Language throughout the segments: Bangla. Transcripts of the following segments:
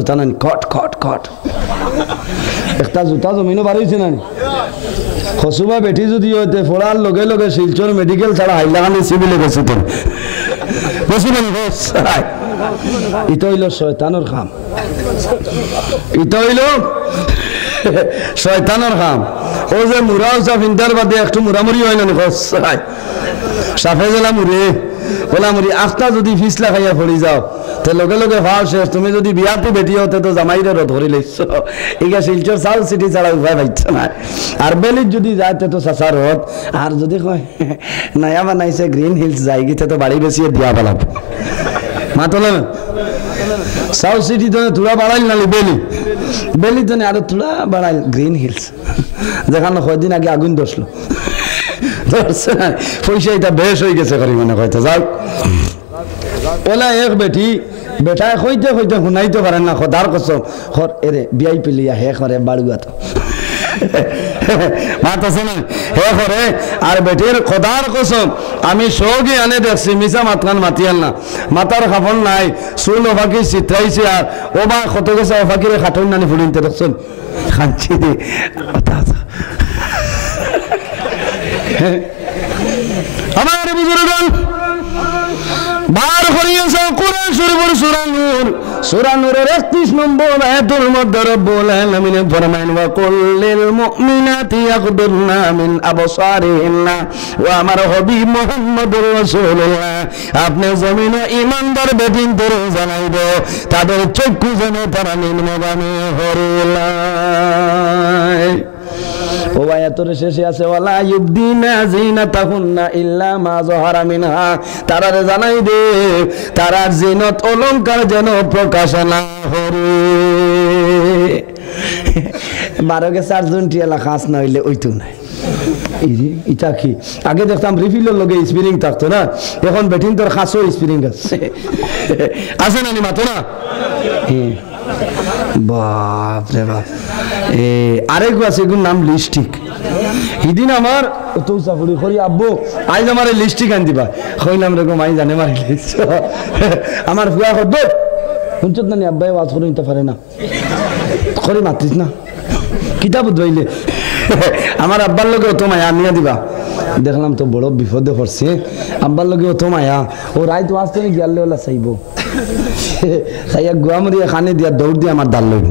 জুতা নানি কট কট কট একটা জুতা জমিনও বাড়িয়েছে নানি খসুবা বেটি যদি হইতে ফোড়ার লগে লগে শিলচর মেডিকেল ছাড়া হাইলাকানি সিভিলে গেছে তো বুঝলেন ইটা হইল শয়তানোর খাম ইটা হইল শয়তানোর খাম ও যে মুরা উচা ফিন্টার বাদে একটু মুরামুরি হয় না খসাই সাফে জেলা মুড়ে ওলা মুড়ি আখটা যদি ফিসলা খাইয়া পড়ি যাও তে লগে লগে ভাও শেষ তুমি যদি বিয়াতে বেটি হতে তো জামাইরে ধরে লইছ ইগা শিলচর সাউথ সিটি ছাড়া উপায় পাইছে না আর বেলিত যদি যাইতে তো সাসার হত আর যদি কয় নয়া বানাইছে গ্রিন হিলস যাই গিতে তো বাড়ি বেশি দিয়া পালাব মাতলে সাউথ সিটি তো তুলা বাড়াইল না বেলি বেলি তো আরো তুলা বাড়াইল গ্রিন হিলস যেখানে কয়দিন আগে আগুন ধরছিল পয়সা এটা বেশ হয়ে গেছে করি মনে হয়তো যাও ওলা এক বেটি বেটায় হইতে হইতে শুনাইতে পারেন না খোদার কসম খর এরে বিয়াই পেলিয়া হে করে বাড়ুয়া তো মাত আছে না হে করে আর বেটির খোদার কসম আমি সৌগি আনে দেখছি মিশা মাতকান মাতিয়াল না মাতার খাফন নাই চুল ওফাকি চিত্রাইছে আর ও বা কত গেছে ওফাকিরে খাটন নানি ফুলিনতে দেখছেন খাঞ্চি দি আমার বুজুর্গগণ বার করিয়েছে কোরআন শরীফের সূরা নূরের 31 নম্বর আয়াতের মধ্যে রব্বুল আলামিন ফরমায়েন ওয়া কুল্লিল মুমিনাতি ইয়াগদুরনা মিন আবসারিহিন্না ওয়া আমার হাবিব মুহাম্মদুর রাসূলুল্লাহ আপনি জমিনে ঈমানদার বেদিনদের জানাইব তাদের চক্ষু যেন তারা নিম্নগামী হরিলায় ও আয়াতের শেষে আছে ওয়ালা ইউবদিনা জিনাতাহুন্না ইল্লা মা যাহারা মিনহা তারারে জানাই দে তারার জিনত অলংকার যেন প্রকাশ না হরে 12 কে 4 জন টিয়ালা খাস না হইলে ওইতো নাই ইটা কি আগে দেখতাম রিফিলের লগে স্পিরিং থাকতো না এখন বেটিন তোর খাসও স্পিরিং আছে আছে না নি মাতো না বাপ রে বাপ আরেক আছে এগুলোর নাম লিপস্টিক সেদিন আমার তো চাপুরি করি আব্বু আইজ আমার লিপস্টিক আন দিবা কইলাম রে গো মাই জানে মারি আমার ফুয়া কর দো শুনছত না আব্বাই ওয়াজ করে নিতে পারে না করে মাতিস না কিতাব ধইলে আমার আব্বার লগে অত মায়া আনিয়া দিবা দেখলাম তো বড় বিপদে পড়ছে আব্বার লগে অত মায়া ও রাইত আসতে গিয়ালে ওলা চাইব চাইয়া গুয়ামরি খানে দিয়া দৌড় দিয়ে আমার দাল লইব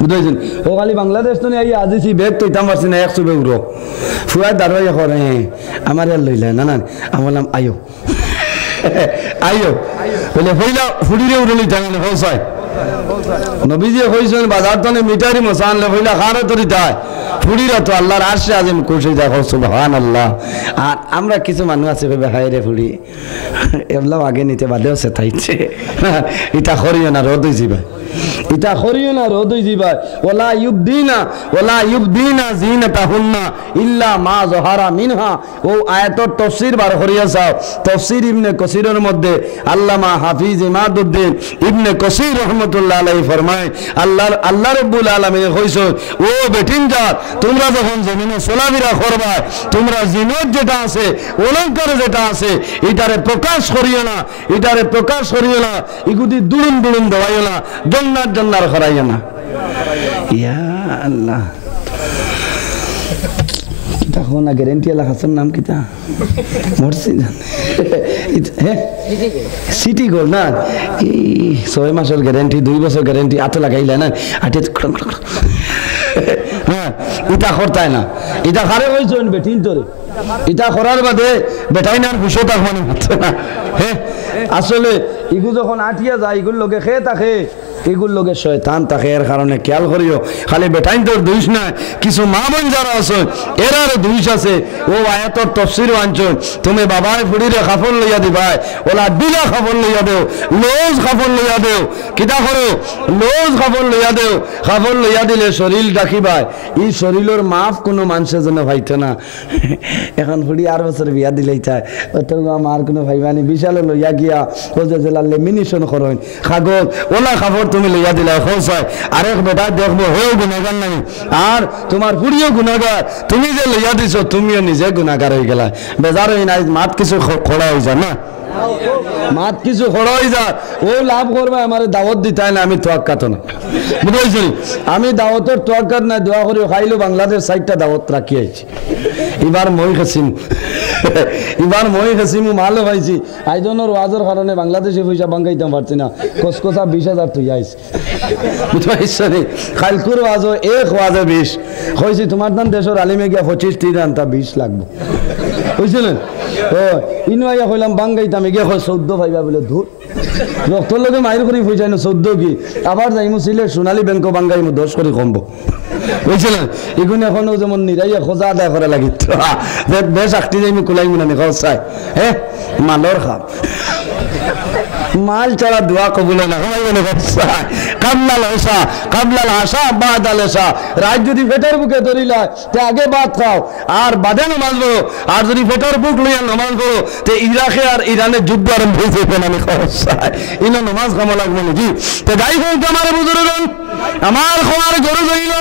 বুঝাইছেন ও খালি বাংলাদেশ তো নেই আজিছি বেগ তো ইতাম পারছি না 100 বেগ উড়ো ফুয়ার দাঁড়াইয়া করে আমার আর লইলে না না আমি বললাম আইও আইও বলে হইলা ফুড়িরে উড়লি টাঙালে হৌসায় নবীজি কইছেন বাজার তনে মিটারি মশান লে হইলা খারে তরি তাই ফুড়িরা তো আল্লাহর আরশে আযম খুশি দেখো সুবহানাল্লাহ আর আমরা কিছু মানুষ আছে কইবে হায় রে ফুড়ি এবলা আগে নিতে বাদেও সে তাইছে এটা করিও না রদ হই যাবে এটা করিও না রদ হই যাবে ওয়ালা ইউবদিনা জিনাতাহুন্না ইল্লা মা যাহারা মিনহা ও আয়াতের তাফসীর বার করিয়া যাও তাফসীর ইবনে কাসীরের মধ্যে আল্লামা হাফিজ ইমাদউদ্দিন ইবনে কাসীর রাহমাতুল্লাহ আলাইহি ফরমায় আল্লাহ রাব্বুল আলামিন কইছো ও বেটিন জাত তোমরা যখন জমিনে চলাফেরা করবা তোমরা জিনত যেটা আছে অলংকার যেটা আছে এটারে প্রকাশ করিও না ইগুদি দুলুম দুলুম দেওয়াইও না জন্নার করাইও না ইয়া আল্লাহ কিতা হোনা গ্যারান্টি আলা হাসান নাম কিতা মরসিন হ্যাঁ সিটি গোল না 6 মাসের গ্যারান্টি 2 বছর গ্যারান্টি আতে লাগাইলা না আটে হ্যাঁ এটা করতাই না এটা খারে হইছেন বেটিন তোরে এটা করার বাদে বেটাই না খুশো থাকবো না হ্যাঁ আসলে ইগু যখন আটিয়া যায় ইগুর লগে খেয়ে থাকে এগুর লগে শয়তান থাকে এর কারণে খেয়াল করিও খালি বেটাইন তোর দুইশ না কিছু মা বোন যারা আছে এরারও দুইশ আছে ও আয়াতর তফসির আনছন তুমি বাবায় ফুড়িরে খাফন লইয়া দিবাই ওলা বিলা খাফন লইয়া দেও লোজ খাফন লইয়া দেও কিতা করো লোজ খাফন লইয়া দিলে শরীর ডাকিবাই এই শরীরের মাফ কোনো মানুষের জন্য ভাইতো না এখন ফুড়ি আর বছর বিয়া দিলেই চায় তো আমার কোনো ভাইবানি বিশাল লইয়া গিয়া ও যে জেলার লেমিনেশন করেন কাগজ ওলা খাফর তুমি লইয়া দিলা খোঁসায় আরেক বেটা দেখবো হয়েও গুণাগার নাই আর তোমার ফুড়িও গুণাগার তুমি যে লইয়া দিছ তুমিও নিজে গুণাগার হয়ে গেলা বেজার হই নাই মাত কিছু খোলা হয়ে যায় না মাত কিছু হড়াই যা ও লাভ করবে আমার দাওয়াত দিতে না আমি তোয়াক্কাত না বুঝাইছি আমি দাওয়াতের তোয়াক্কাত না দোয়া করি খাইলো বাংলাদেশ সাইডটা দাওয়াত রাখি আইছি এবার মই খাসিম এবার মই খাসিম মালও পাইছি আইজনের ওয়াজের কারণে বাংলাদেশে পয়সা বাঙ্গাইতে পারছি না কসকসা 20,000 তুই আইছি বুঝাইছি খালকুর ওয়াজও এক ওয়াজে 20 কইছি তোমার দান দেশের আলিমে গিয়া 25 আনতা 20 লাগবে বুঝলেন ও ইনওয়াইয়া কইলাম বাঙ্গাইতাম গিয়া 14 পাইবা বলে ধুর রক্তর লগে মাইর করি পয়সা না 14 কি আবার যাইমু সিলেট সোনালী ব্যাংক বাঙ্গাইমু 10 করে কমবো বুঝলেন এগুলো এখনো যেমন নিরাইয়া খোঁজা আদায় করা লাগিত বেশ আকটি যাইমু কুলাইমু না খরচাই হ্যাঁ মালর খাম মাল ছাড়া দোয়া কবুল না কাবলাল হাসা কাবলাল হাসা বাদাল হাসা রাত যদি পেটের বুকে ধরিলা তে আগে ভাত খাও আর বাদে নামাজ পড়ো আর যদি পেটের বুক লইয়া নামাজ পড়ো তে ইরাকে আর ইরানের যুদ্ধ আরম্ভ হয়েছে আমি খরচাই ইনা নামাজ খামা লাগবে নাকি তে যাই হোক আমার বুজুর্গগণ আমার খোয়ার গরু জইল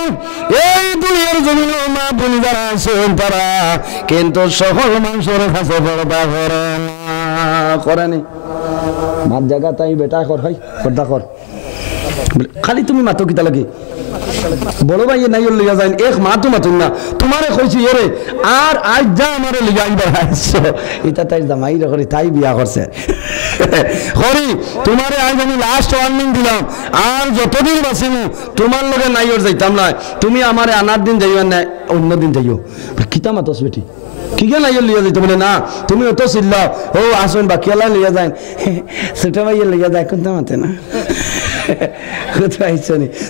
এই দুনিয়ার জমিন মা বোন যারা আছেন তারা কিন্তু সকল মানুষের কাছে পর্দা করে না করেনি মাত জায়গা তাই বেটা কর ভাই পর্দা কর খালি তুমি মাতো কিতা লাগে বড় ভাই নাই লিয়া যায় এক মা তো মাতুন না তোমারে কইছি এরে আর আজ যা আমারে লিয়া আইবা আইছো এটা তাই জামাই রে করি তাই বিয়া করছে করি তোমারে আজ আমি লাস্ট ওয়ার্নিং দিলাম আর যতদিন বাঁচিমু তোমার লগে নাইর যাইতাম না তুমি আমারে আনার দিন যাইবা না অন্য দিন যাইও কিতা মাতস বেটি কি গে লাইয়া লিয়া যাইতে বলে না তুমি অত চিল্লাও ও আসুন বাকিয়ালা লিয়া যায় ছোট ভাইয়া লিয়া যায় কোনটা মাতে না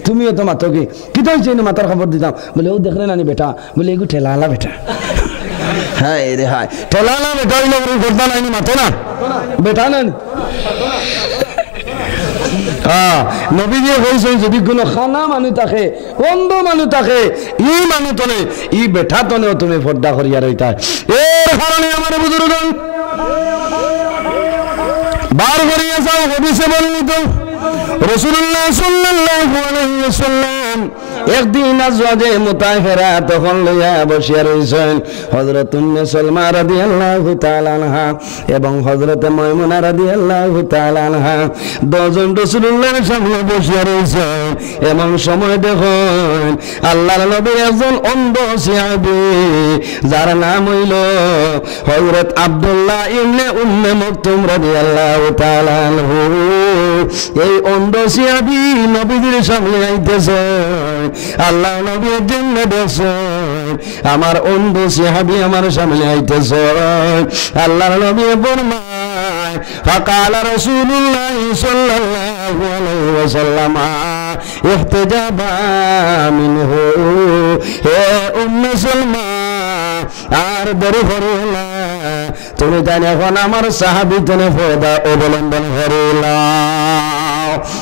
তুমি তো মাতো কি কি তো মাতার খবর দিতাম বলে ও দেখলে নানি বেটা বলে এগু ঠেলালা বেটা হ্যাঁ রে হায় ঠেলালা বেটা হইলে করতা নাইনি মাতো না বেটা নানি নবী দিয়ে কইছেন যদি কোনো খানা মানুষ থাকে অন্ধ মানুষ থাকে ই মানুষ তনে ই বেঠা তনেও তুমি পর্দা করিয়া রইতা এর কারণে আমার বুজুর্গগণ বার করিয়া যাও হাদিসে বর্ণিত রাসূলুল্লাহ সাল্লাল্লাহু আলাইহি ওয়াসাল্লাম একদিন আজওয়াজে মুতাহহারা তখন লইয়া বসিয়া রইছেন হযরত উম্মে সালমা রাদিয়াল্লাহু তাআলা আনহা এবং হযরত মায়মুনা রাদিয়াল্লাহু তাআলা আনহা দুজন রাসূলুল্লাহর সামনে বসিয়া রইছেন এমন সময় দেখুন আল্লাহর নবীর একজন অন্ধ সাহাবী যার নাম হইল হযরত আব্দুল্লাহ ইবনে উম্মে মাকতুম রাদিয়াল্লাহু তাআলা আনহু এই অন্ধ সাহাবী নবীর সামনে আইতেছে আল্লাহ নবীর জন্য দেখছেন আমার অন্ধ সাহাবী আমার সামনে আইতেছে আল্লাহর নবী ফরমায় ফাকাল রাসূলুল্লাহ সাল্লাল্লাহু আলাইহি ওয়াসাল্লাম ইহতিজাবা মিনহু হে উম্মে সালমা আর দেরি করো না তুমি জানো এখন আমার সাহাবী জন্য পর্দা অবলম্বন করো না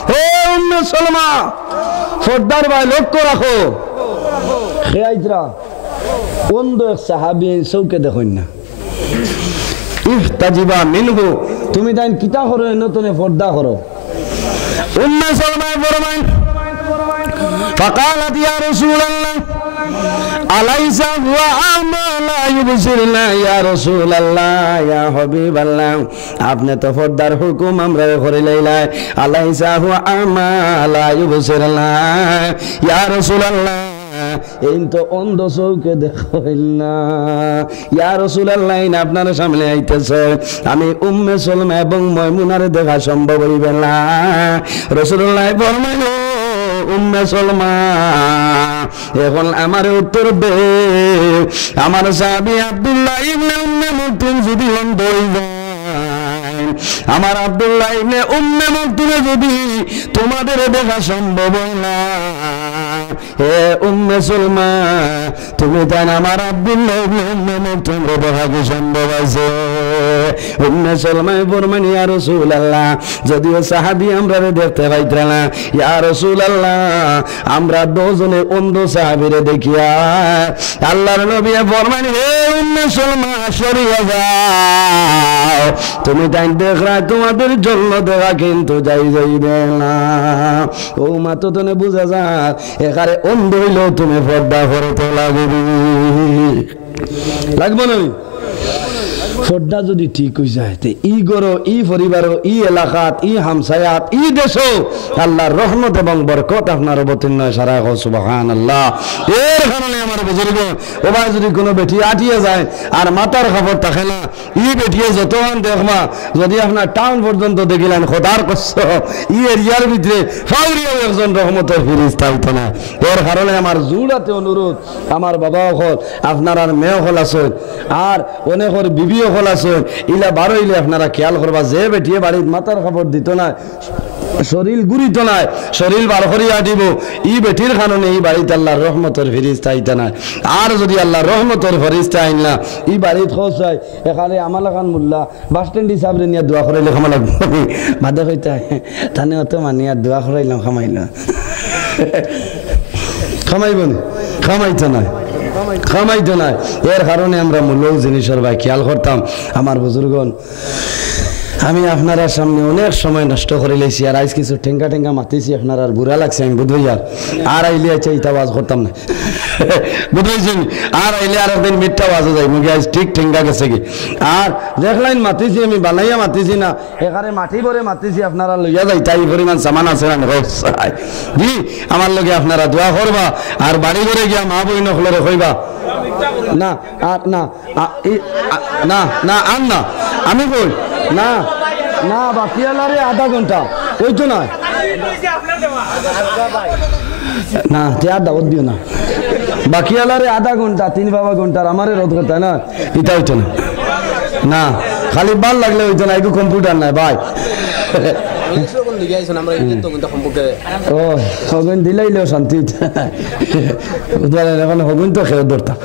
হে উম্মে সালমা পর্দার ভাই লক্ষ্য রাখো খেয়াইতরা অন্ধ এক সাহাবী চৌকে দেখুন না ইহতাজিবা মিনহু তুমি তাই কিতা করো নতুন পর্দা করো উম্মে সালমা ফরমান ফাকালাত ইয়া রাসূলুল্লাহ আলাইসা হুয়া আমা লা ইউবসিরনা ইয়া রাসূলুল্লাহ ইয়া হাবিবাল্লাহ আপনি তো পর্দার হুকুম আমরা করে লাইলাই আলাইসা হুয়া আমা লা ইউবসিরনা ইয়া রাসূলুল্লাহ এই তো অন্ধ চৌকে দেখেন না ইয়া রাসূলুল্লাহ আপনার সামনে আইতেছে আমি উম্মে সালমা এবং মায়মুনারে দেখা সম্ভব হইবে না রাসূলুল্লাহ ফরমাইল উম্মে সালমা এখন আমার উত্তর দে আমার সাহাবী আব্দুল্লাহ ইবনে উম্মে মাকতুম যদি অন্ধ হইবে আমার আব্দুল্লাহ ইবনে উম্মে মাকতুম যদি তোমাদের দেখা সম্ভব না হে উম্মে সালমা তুমি জানো আমার আব্দুল্লাহ ইবনে উম্মে মাকতুম দেখা কি সম্ভব আছে উম্মে সালমা ফরমান ইয়া রাসূলুল্লাহ যদিও সাহাবী আমরা দেখতে পাইতাম না ইয়া রাসূলুল্লাহ আমরা দুজনে অন্ধ সাহাবীরে দেখিয়া আল্লাহর নবী ফরমান হে উম্মে সালমা সরিয়া যাও তুমি তাই দেখরা তোমাদের জন্য দেখা কিন্তু যাইবে না ও মাতো তনে বুঝা যা এখানে অন্ধ হইলেও তুমি পর্দা করতে লাগবে না ফড্ডা যদি ঠিক হয়ে যায় তে ই গরো ই পরিবারও ই এলাকাত ই হামসায়াত ই দেশও আল্লাহর রহমত এবং বরকত আপনার অবতীর্ণ সারা সুবহানাল্লাহ। এর কারণে আমার বুজুর্গ ও ভাই যদি কোনো বেটি আটিয়ে যায় আর মাথার খবর থাকে না ই বেটিয়ে যতক্ষণ দেখবা যদি আপনার টাউন পর্যন্ত দেখিলেন খোদার কষ্ট ই এরিয়ার ভিতরে ফাউরিও একজন রহমতের ফিরিস্তা হইতো না। এর কারণে আমার জোড়াতে অনুরোধ আমার বাবা হল আপনার আর মেয়ে হল আসেন আর অনেকের বিবিও হল আসেন ইলা বারো ইলে আপনারা খেয়াল করবা যে বেটিয়ে বাড়ির মাথার খবর দিত না শরীর গুড়িত নাই শরীর বার করিয়া দিব ই বেটির কারণে এই বাড়িতে আল্লাহর রহমতের ফিরিস্তা আইতা না। আর যদি আল্লাহর রহমতের ফিরিস্তা আইন না ই বাড়িতে খোঁজ হয় এখানে আমালা খান মোল্লা বাস স্ট্যান্ড হিসাবে নিয়ে দোয়া করাইলে খামা লাগবে বাদে হইতে তানে অত মানি আর দোয়া করাইলাম খামাইলাম খামাইব না খামাইতো না খামাইতো না। এর কারণে আমরা মূল্য জিনিসের ভাই খেয়াল করতাম আমার বুজুর্গন। আমি আপনারা সামনে অনেক সময় নষ্ট করে লেছি আর আজ কিছু ঠেঙ্গা ঠেঙ্গা মাতিছি আপনার আর বুড়া লাগছে আমি বুধ আর আইলে আছে ইটা আওয়াজ করতাম না বুঝেছেন আর আইলে আর একদিন মিথ্যা আওয়াজও যাই মুখে আজ ঠিক ঠেঙ্গা গেছে কি আর দেখলাইন মাতিছি আমি বানাইয়া মাতিছি না এখানে মাটি ভরে মাতিছি আপনারা লইয়া যাই তাই পরিমাণ সামান আছে আমি জি আমার লগে আপনারা দোয়া করবা আর বাড়ি ঘরে গিয়া মা বই নকলরে কইবা না আর না না না আর না আমি কই না না বাকিয়ালারে আধা ঘন্টা ওই তো না না আর দাওয়াত দিও না বাকিয়ালারে আধা ঘন্টা 3 বাবা ঘন্টার আমারে রোধ করতে না এটা হইতো না না খালি ভাল লাগলে হইতো না একটু কম্পিউটার নাই ভাই ও হগুন দিলাইলেও শান্তি এখন হগুন তো খেয়ে ধরতাম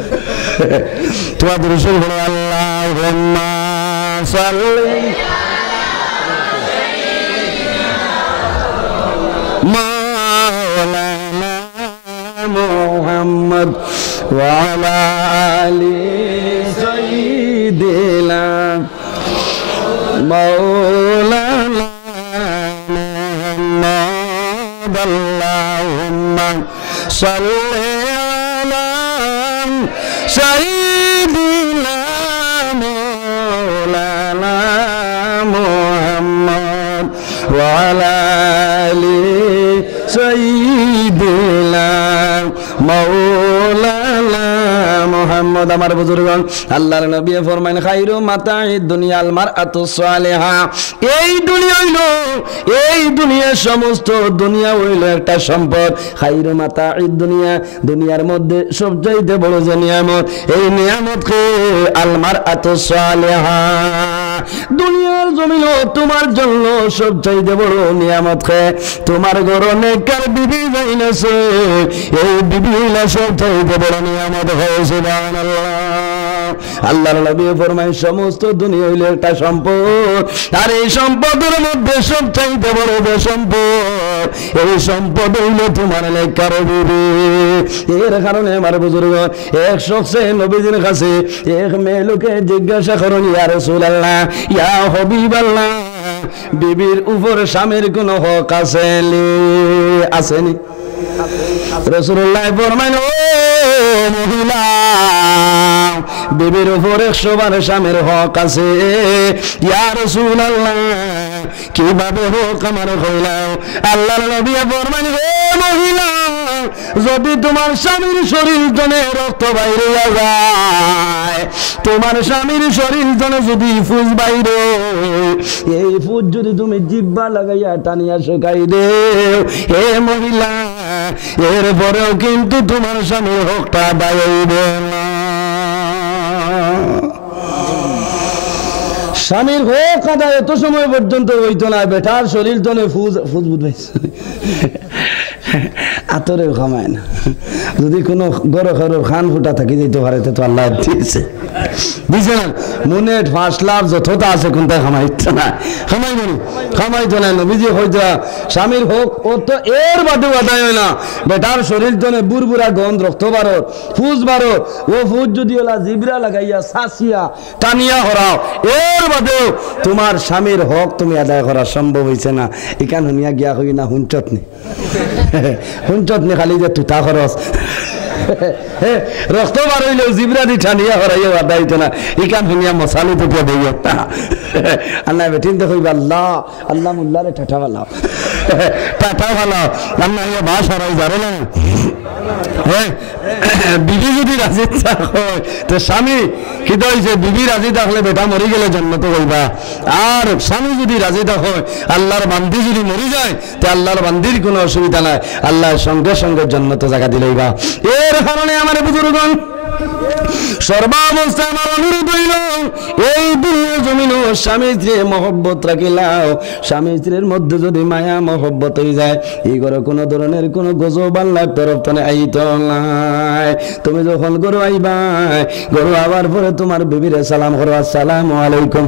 তোমাদের রসুল বলে আল্লাহুম্মা সাল্লি মাওলানা মুহাম্মদ ওয়া আলা আলি সাইয়্যিদিনা মাওলানা মুহাম্মদ আল্লাহুম্মা সাল্লি আলা সাইয়্যিদিনা মাওলানা মুহাম্মদ ওয়া আলা আলি সাইয়্যিদিনা মাওলানা মুহাম্মদ। আমার বুজুর্গণ আল্লাহর নবী ফরমাইন খায়রু মাতাঈদ দুনিয়াল মারআতু সালিহা এই দুনিয়া হইলো এই দুনিয়ার সমস্ত দুনিয়া হইলো একটা সম্পদ খায়রু মাতাঈদ দুনিয়া দুনিয়ার মধ্যে সবচাইতে বড় যে নিয়ামত এই নিয়ামতকে আল মারআতু সালিহা দুনিয়ার জমিন তোমার জন্য সবচাইতে বড় নিয়ামত খায় তোমার ঘরে নেককার বিবি যাইনাছে এই বিবি হইলো সবচাইতে বড় নিয়ামত হয় সুবহানাল্লাহ। আল্লাহর নবী ফরমায় সমস্ত দুনিয়া হইলো একটা সম্পদ আর এই সম্পদের মধ্যে সবচাইতে বড় যে সম্পদ এই সম্পদ হইলো তোমার নেককার বিবি। এর কারণে আমার বুজুর্গ এক শখসে নবীজির কাছে এক মেয়ে লোকে জিজ্ঞাসা করেন ইয়া রাসূলুল্লাহ ইয়া হাবিবাল্লাহ বিবির উপর স্বামীর কোন হক আসেনি? রাসূলুল্লাহ ফরমায় ও মহিলা বিবির উপর 100 বার স্বামীর হক আছে। ইয়া রাসূলুল্লাহ কিভাবে হোক আমার কইলাও? আল্লাহর নবী ফরমায় ও মহিলা যদি তোমার স্বামীর শরীর জনে রক্ত বাইরে যায় তোমার স্বামীর শরীর জনে যদি ফুজ বাইরে এই ফুজ যদি তুমি জিহ্বা লাগাইয়া টানিয়া শুকাই দেও হে মহিলা এরপরেও কিন্তু তোমার স্বামীর হকটা আদায় হইবে না। স্বামীর হক আদায় এত সময় পর্যন্ত হইতো না বেটার শরীর জনে ফুজ ফুজ বুঝাইছে আতরেও খামায় না যদি কোনো গরো খরর খান ফুটা থাকি যেতে পারে তো আল্লাহ দিয়েছে বুঝছে না মনে ফার্স্ট লাভ যতটা আছে কোনটা খামাইতে না খামাইতো না নবীজি হইতো স্বামীর হোক ও তো এর বাদে আদায় হয় না বেটার শরীর জনে বুড়বুড়া গন্ধ রক্ত বারো ফুজ বারো ও ফুজ যদি ওলা জিবরা লাগাইয়া সাসিয়া টানিয়া হরাও এর বাদেও তোমার স্বামীর হক তুমি আদায় করা সম্ভব হয়েছে না। এখান শুনিয়া গিয়া হই না হুঞ্চত নি হুঞ্চত নি খালি যে তুতা খরচ রক্ত বার হইলেও জিবরা দি ঠানিয়া হরাইয়া বাদাইত না ইকান শুনিয়া মশালি তো দেই একটা আল্লাহ বেটিন তো কইবা আল্লাহ আল্লাহ মুল্লারে ঠাঠা ভালো ঠাঠা ভালো আল্লাহ ইয়া বাস হরাই যাবে না বিবি যদি রাজি হয় তো স্বামী কি হয়েছে বিবি রাজি থাকলে বেটা মরি গেলে জন্মতে কইবা আর স্বামী যদি রাজি হয় আল্লাহর বান্দি যদি মরি যায় তো আল্লাহর বান্দির কোনো অসুবিধা নাই আল্লাহর সঙ্গে সঙ্গে জন্নতে জায়গা দিলেইবা এর কারণে আমার বুজুর্গণ সর্বাবস্থায় আমার অনুরোধ হইল এই দুনিয়া জমিন স্বামী স্ত্রীর মহব্বত রাখিলাও স্বামী স্ত্রীর মধ্যে যদি মায়া মহব্বত হয়ে যায় এই ঘরে কোনো ধরনের কোনো গজব আল্লাহর তরফ থেকে আইত নাই তুমি যখন গরু আইবা গরু আবার পরে তোমার বিবিরে সালাম করো আসসালামু আলাইকুম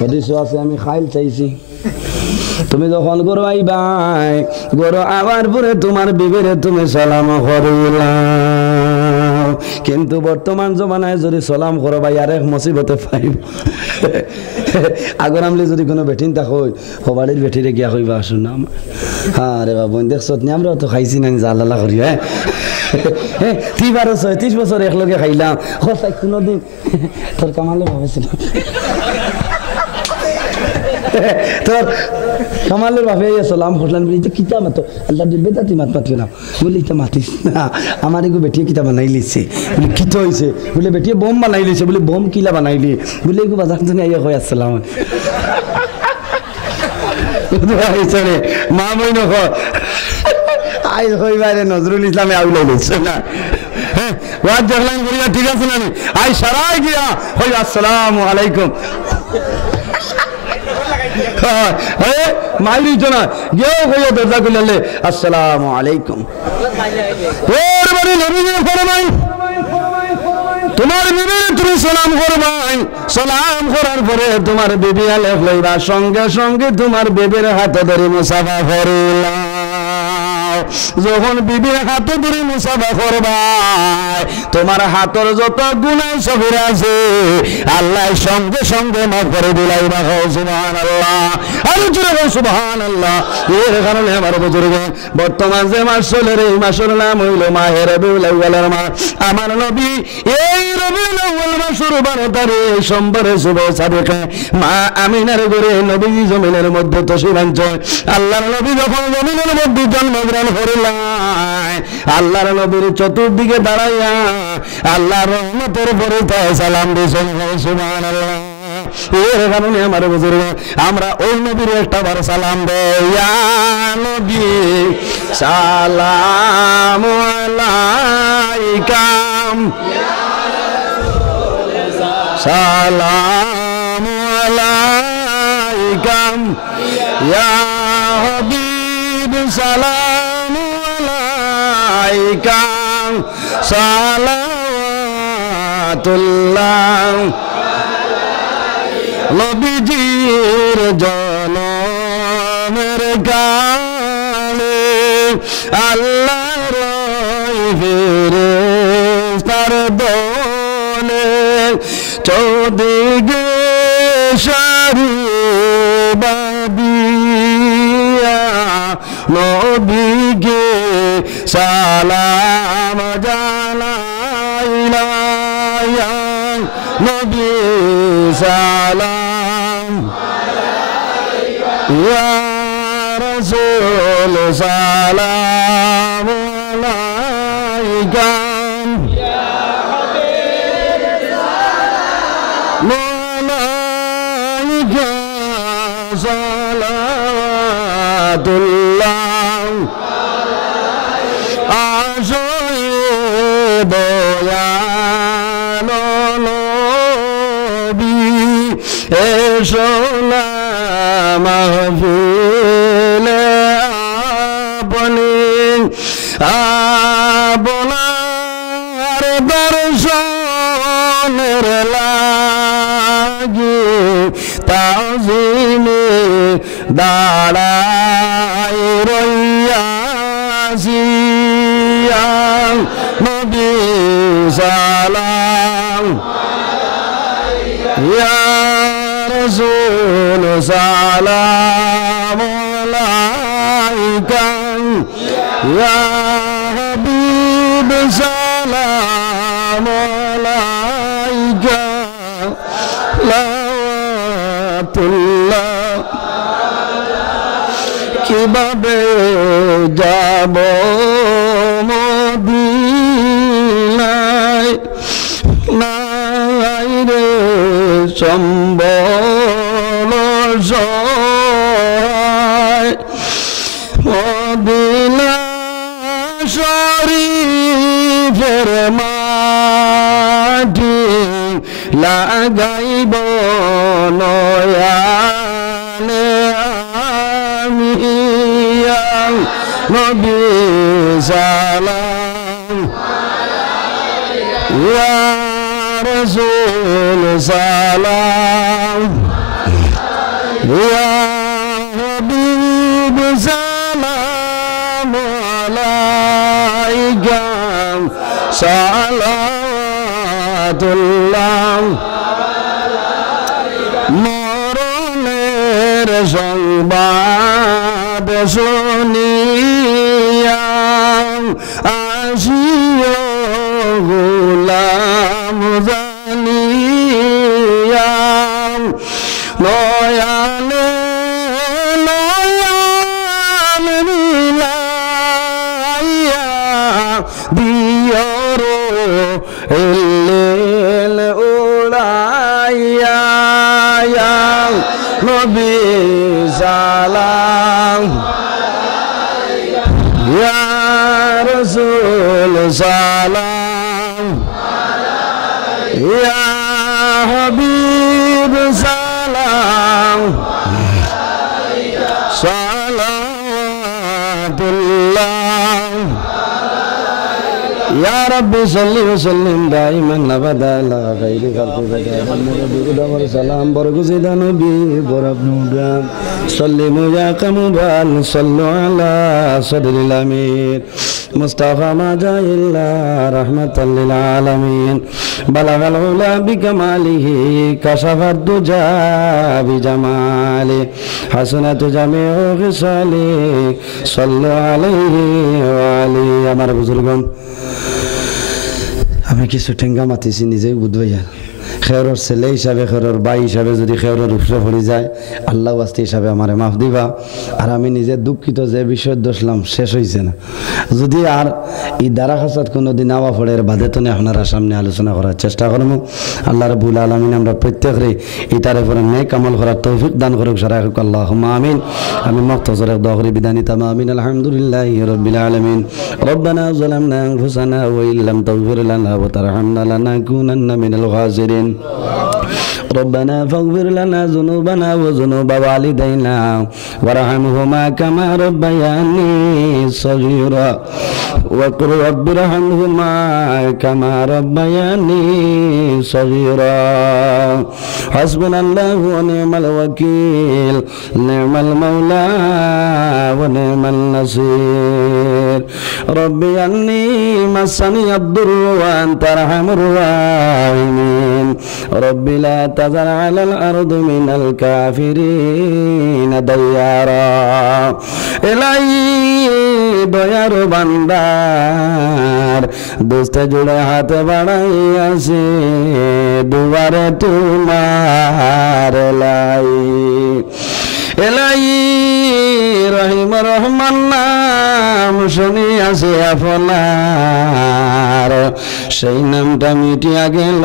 হাদিসে আছে আমি খাইল চাইছি তুমি যখন গরু আইবাই গরু আবার পরে তোমার বিবিরে তুমি সালাম করিলাম কিন্তু বর্তমান জমানায় যদি সালাম করো ভাই আরেক মুসিবতে পাইব আগর আমলে যদি কোনো বেটিন থাকো হবাড়ির বেটিরে গিয়া কইবা আসুন না হ্যাঁ রে বাবু দেখছত নি আমরা তো খাইছি না জালালা করি হ্যাঁ 30 বছর একলগে খাইলাম হসাই কোনোদিন তোর কামালে ভাবেছিল তোর কামালের বাপে সালাম করলাম বলি কিতা মাতো আল্লাহ বেদাতি মাত মাতবে না বলি এটা মাতিস না আমার এগো বেটিয়ে কিতা বানাই লিছে বলি কিতা হয়েছে বলে বেটিয়ে বোম বানাই লিছে বলে বোম কিলা বানাইলি বলে এগো বাজার জন্য আইয়া হয় আসসালাম মা বই নখ আই হইবারে নজরুল ইসলামে আউলাই লিছে না হ্যাঁ ওয়াজ জানলাম করিয়া ঠিক আছে না আই সারাই গিয়া হই আসসালামু আলাইকুম মাইরি তো না গেও কইয়া দরজা খুললে আসসালামু আলাইকুম ওর বাড়ি নবীজি ফরমাই তোমার বিবির তুমি সালাম করবাই সালাম করার পরে তোমার বিবি আলেফ লইবা সঙ্গে সঙ্গে তোমার বিবির হাতে ধরে মুসাফা করিলা যখন বিবির হাতে ধরে মুসাফা করবাই তোমার হাতের যত গুনাহ সবির আছে আল্লাহ সঙ্গে সঙ্গে মাফ করে দিলাইবা সুবহানাল্লাহ আর জোরে সুবহানাল্লাহ এর কারণে আমার বুজুর্গ বর্তমান যে মাস চলে রে এই মাসের নাম হইল মাহে রবিউল আউয়ালের মাস আমার নবী এই রবিউল আউয়াল মাসের 12 তারিখ সোমবারে সুবহ সাদিকে মা আমিনার ঘরে নবী জমিনের মধ্যে তশরিফ আনছেন আল্লাহর নবী যখন জমিনের মধ্যে জন্মগ্রহণ করিলেন আল্লাহর নবীর চতুর্দিকে দাঁড়াইয়া আল্লাহর রহমতের উপরে সালাম দিয়েছেন সুবহানাল্লাহ এর কারণে আমার বুজুর্গ আমরা ওই নবীর একটা বার সালাম দেই ইয়া নবী সালামু আলাইকা সালামু আলাইকা ইয়া হাবিব সালামু আলাইকা সালাতুল্লাহ নবীজির জনমের গানে আল্লাহর ফেরেশতার দলে চৌদিকে সারিবাদিয়া নবীকে সালাম জানাইলা নবী সালাম ইয়া রাসূল সালাম আলাইকা ইয়া হাবিব সালাম আলাইকা সালাতুল্লাহ আশয়ে দয়ালো নবী এসোনা মাহফিলে আপনি আপনার দর্শনের লাগি তাজিমে দাঁড়াই রইয়াছি নবী সালাম ইয়া রাসূল সালাম আলাইকা ইয়া হাবিব কিভাবে যাব মদিনায় নাই রে সম্বল সহায় মদিনা শরীফের মাটি লাগাইব নয়ানে আমি নবী সালাম ইয়া রাসূল সালাম ইয়া হাবিব সালাম আলাইকা সালাতুল্লাহ মরণের সংবাদ শুনিয়া আসিও গোলাম জানিয়া নয়ানে নয়ান মিলাইয়া দিয়রো এলেল উড়াইয়া নবী সালাম ইয়া রাসূল সালাম ইয়া হাবিব সালাম সালাতুল্লাহ ইয়া রাব্বি সাল্লি ওয়া সাল্লিম দাইমান আবাদা আলা খাইরি খালকি বিদা সালাম বরগুজিদা নবী বরাবনুদান সাল্লিমু ইয়া কামুবাল সাল্লু আলা সাদরিল আমির মুস্তাফা মা জাইল্লা রাহমাতাল লিল আলামিন বালাগাল উলা বিকামালিহি কাশাফাদ দুজা বিজামালি হাসানাতু জামিউ খিসালি সাল্লু আলাইহি ওয়া আলিহি আমার বুজুর্গগণ আমি কিছু ঠেঙ্গা মাতিছি নিজেই বুঝবাইয়া খেয়রের ছেলে হিসাবে খেয়রের ভাই হিসাবে যদি খেয়রের উপরে পড়ে যায় আল্লাহ ওয়াস্তে হিসাবে আমারে মাফ দিবা আর আমি নিজে দুঃখিত যে বিষয় দোষলাম শেষ হয়েছে না যদি আর এই দ্বারা খাসাত কোনোদিন আওয়া পড়ে এর বাদে তো আপনারা সামনে আলোচনা করার চেষ্টা করবো আল্লাহ রাব্বুল আলামিন আমরা প্রত্যেকরে ইতার উপরে নেক আমল করার তৌফিক দান করুক সারা আল্লাহুম্মা আমিন আমি মুখতাসার দোয়া করি বিদায় নিতাম আমিন আলহামদুলিল্লাহি রাব্বিল আলামিন রব্বানা যালামনা আনফুসানা ওয়া ইল্লাম তাগফির লানা ওয়া তারহামনা লানাকুনান্না মিনাল খাসিরিন ربنا فاغفر لنا ذنوبنا وذنوب والدينا وارحمهما كما ربياني صغيرا وقل رب ارحمهما كما ربياني صغيرا حسبنا الله ونعم الوكيل نعم المولى ونعم النصير ربي أني مسني الضر وأنت أرحم الراحمين ربي لا تذر على الأرض من الكافرين ديارا إلهي দয়ার বান্দার দোস্ত জুড়ে হাত বাড়াই আছে দুবারে তোমার লাই এলাই রহিম রহমান নাম শুনি আছে আপনার সেই নামটা মিটিয়া গেল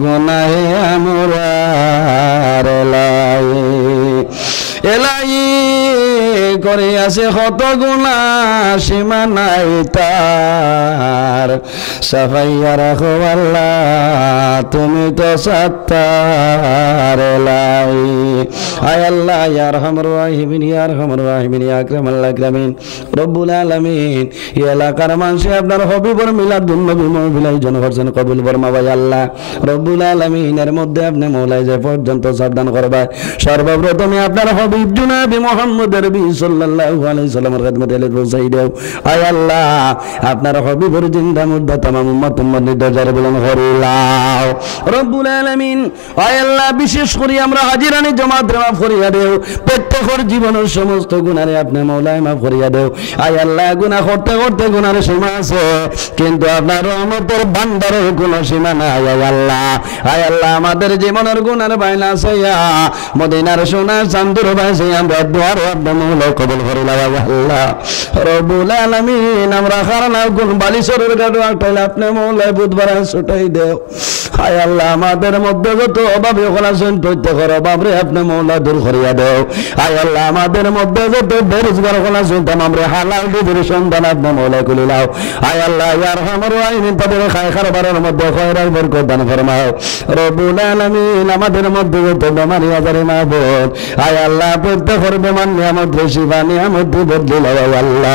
গুনাহে আমরার লাই এলাই করে আছে কত গুণা সীমা নাই তার সাফাইয়া রাখো আল্লাহ তুমি তো সত্তার লাই আয় আল্লাহ ইয়া আরহামুর রাহিমিন ইয়া আরহামুর রাহিমিন ইয়া আকরামাল আকরামিন রব্বুল আলামিন এই এলাকার মানুষ আপনার হবিবর মিলাদুন নবী মাহফিল আয়োজন করছেন কবুল ফরমাও আল্লাহ রব্বুল আলামিন এর মধ্যে আপনি মওলাই যে পর্যন্ত সাবধান করবা সর্বপ্রথমে আপনার হবিব জনাবে মুহাম্মদের নবী সাল্লাল্লাহু আলাইহি সাল্লামের খিদমতে এলে পৌঁছাই দাও আয় আল্লাহ আপনার হবিবর জিন্দা মুর্দা तमाम উম্মত উম্মতের দরজারে বলেন হরিলা ফরমাও রব্বুল আলামিন আয় আল্লাহ বিশেষ করে আমরা হাজিরানি জমাত মাফ করিয়া দেও প্রত্যেকের জীবনের সমস্ত গুনাহে আপনি মওলায় মাফ করিয়া দেও আয় আল্লাহ গুনাহ করতে করতে গুনাহের সীমা আছে কিন্তু আপনার রহমতের ভান্ডারের কোনো সীমা নাই আয় আল্লাহ আমাদের জীবনের গুনাহের বাইনা আছে মদিনার সোনা চাঁদুর বাসে আমরা দুয়ার আপনি মওলা কবুল করে নাও আল্লাহ রব্বুল আলামিন আমরা খারানা গুণ বালিশরের গাড়ো আটাইলে আপনি মওলা বুধবার ছুটাই দেও আয় আল্লাহ আমাদের মধ্যে যত অভাব হল আছেন প্রত্যেকের অভাবরে আপনি মওলা দূর করিয়া দেও আয় আল্লাহ আমাদের মধ্যে যত বেরোজগার হল আছেন আমরা হালাল রুজির সন্ধান আপনি মওলা করে নাও আয় আল্লাহ ইয়ার রহমান রাহিম তাদের খায় খারবারের মধ্যে খয়রাল বরকত দান ফরমাও রব্বুল আলামিন আমাদের মধ্যে যত বেমারি আজারে মাহবুব আয় আল্লাহ প্রত্যেকের বেমান নিয়ামত শিফা নিয়ামত বদলে নাও আল্লাহ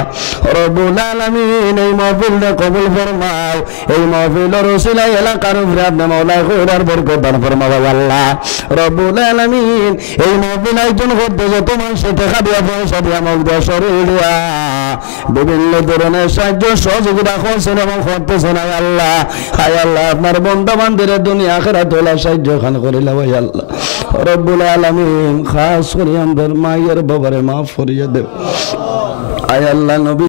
রব্বুল আলামিন এই মাহফিলটা কবুল ফরমাও এই মাহফিলের ওসিলায় এলাকার উপরে আপনি মওলা খয়রাল বরকত দান ফরমাও আল্লাহ রব্বুল আলামিন এই মাহফিল আয়োজন করতে যত মানুষ টাকা দিয়া পয়সা দিয়া মুগ্ধ শরীরিয়া বিভিন্ন ধরনের সাহায্য সহযোগিতা করছেন এবং করতেছেন আল্লাহ হায় আল্লাহ আপনার বন্ধু বান্ধবের দুনিয়া আখিরাত তোলা সাহায্য খান করিলা ভাই আল্লাহ রব্বুল আলামিন খাস করে আমাদের মায়ের বাবারে মাফ করিয়া দেব আয় আল্লাহ নবী